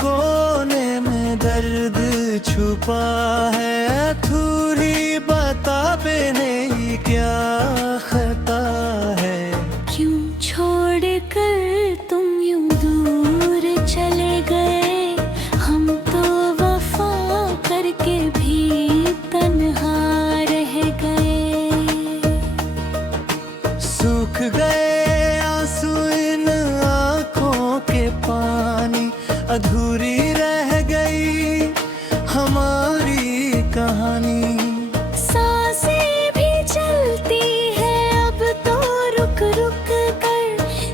कोने में दर्द छुपा है, अधूरी बता नहीं क्या खता है। क्यों छोड़ कर तुम यूं दूर चले गए, हम तो वफा करके भी तन्हा रह गए। सूख गए आंसू इन आँखों के पानी, अधूरी रह गई हमारी कहानी। सांसें भी चलती है अब तो रुक रुक कर,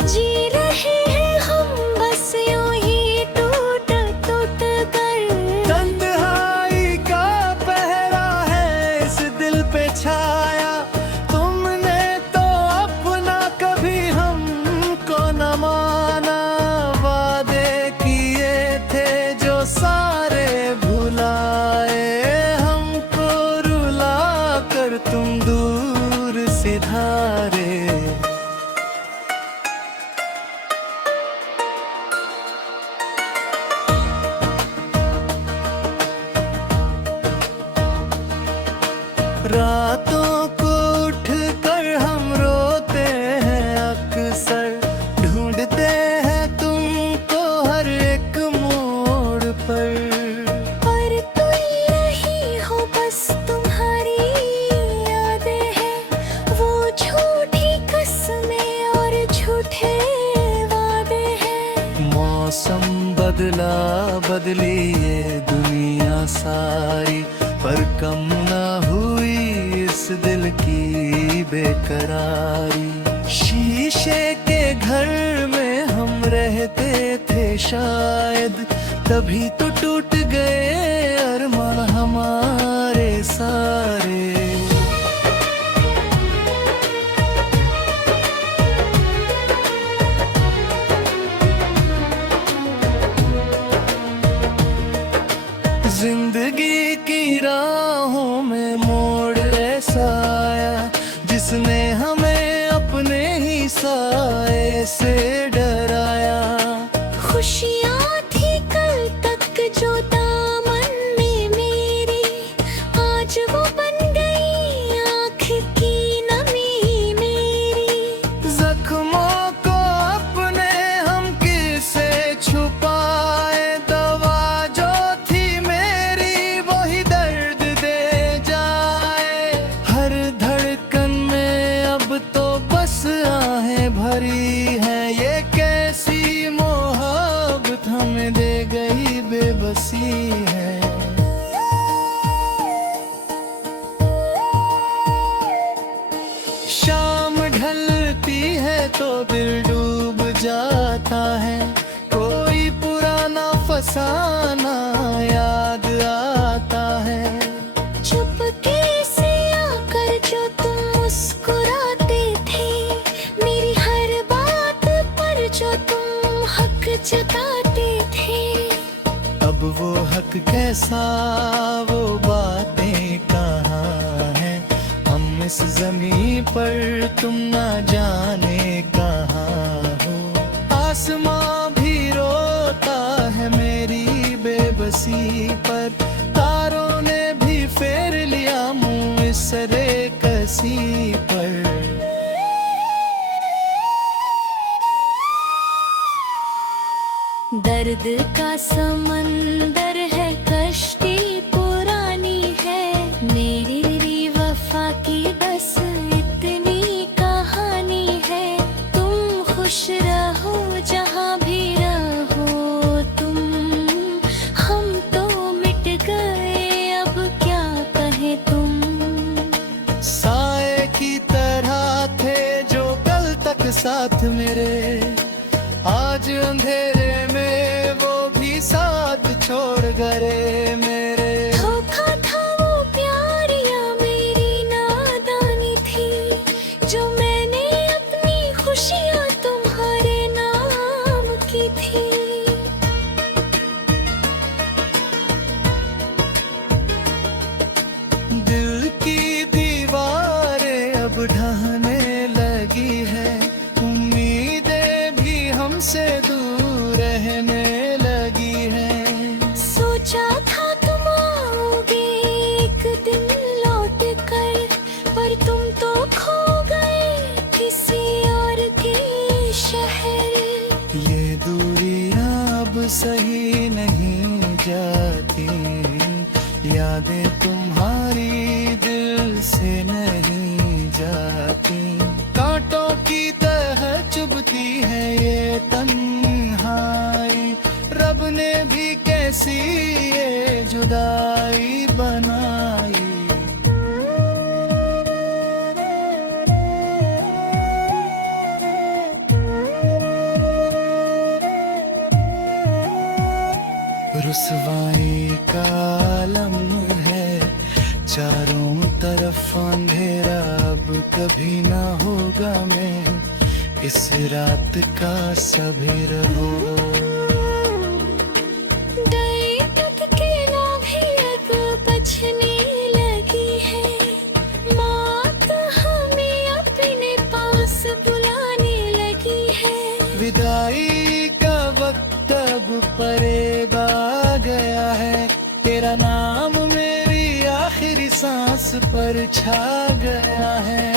जी रहे हैं हम बस यूं ही टूट टूट कर। तन्हाई का पहरा है इस दिल पे छाया, तुमने तो अपना कभी हमको न माना। वादे किए थे जो सारे भुलाए, हमको रुला कर तुम दूर से धारे। रातों को उठ कर हम रोते हैं अक्सर, ढूंढते हैं तुमको हर एक मोड़ पर। पर तुम नहीं हो बस तुम्हारी यादें हैं, वो झूठी कसमें और झूठे वादे हैं। मौसम बदला बदली ये दुनिया सारी, पर कम ना हुई इस दिल की बेकरारी। शीशे के घर में हम रहते थे शायद, तभी तो टूट गए अरमान हमारे सारे। जिंदगी की राहों में मोड़ ऐसा आया, जिसने हमें अपने ही साए से डराया। खुशियाँ थी कल तक जो दामन में मेरी, आज वो बन गई आँख की नमी मेरी। जख्मों को अपने हम किसे छुपाए, दवा जो थी मेरी वही दर्द दे जाए। हर धड़कन में अब तो बस आहें भरी है, ये कैसी मोहब्बत हमें दे गई बेबसी है। शाम ढलती है तो दिल डूब जाता है, कोई पुराना फसाना याद आता है। चुपके से आकर जो तुम मुस्कुराते थे, मेरी हर बात पर जो तुम हक जताते थे। अब वो हक कैसा, वो बातें कहाँ हैं, हम इस ज़मीं पर तुम ना जाने कहाँ हो। आसमां भी रोता है मेरी बेबसी पर, तारों ने भी फेर लिया मुँह इस रेकसी पर। दर्द का समंदर है, कश्ती पुरानी है, मेरी वफा की बस इतनी कहानी है। तुम खुश रहो जहाँ भी रहो तुम, हम तो मिट गए अब क्या कहे तुम। साए की तरह थे जो कल तक साथ मेरे, आज अंधेरे में वो भी साथ छोड़ सही नहीं जाती, यादें तुम्हारी दिल से नहीं जाती। कांटों की तरह चुभती है ये तन्हाई, रब ने भी कैसी ये जुदाई बनाई। रुसवाई का आलम है, चारों तरफ अंधेरा, अब कभी ना होगा मैं इस रात का सभी रहो। दर्द के ना भी अब बचने लगी है, मौत हमें अपने पास बुलाने लगी है। विदाई का वक्त अब परेब आ गया है, तेरा नाम मेरी आखिरी सांस पर छा गया है।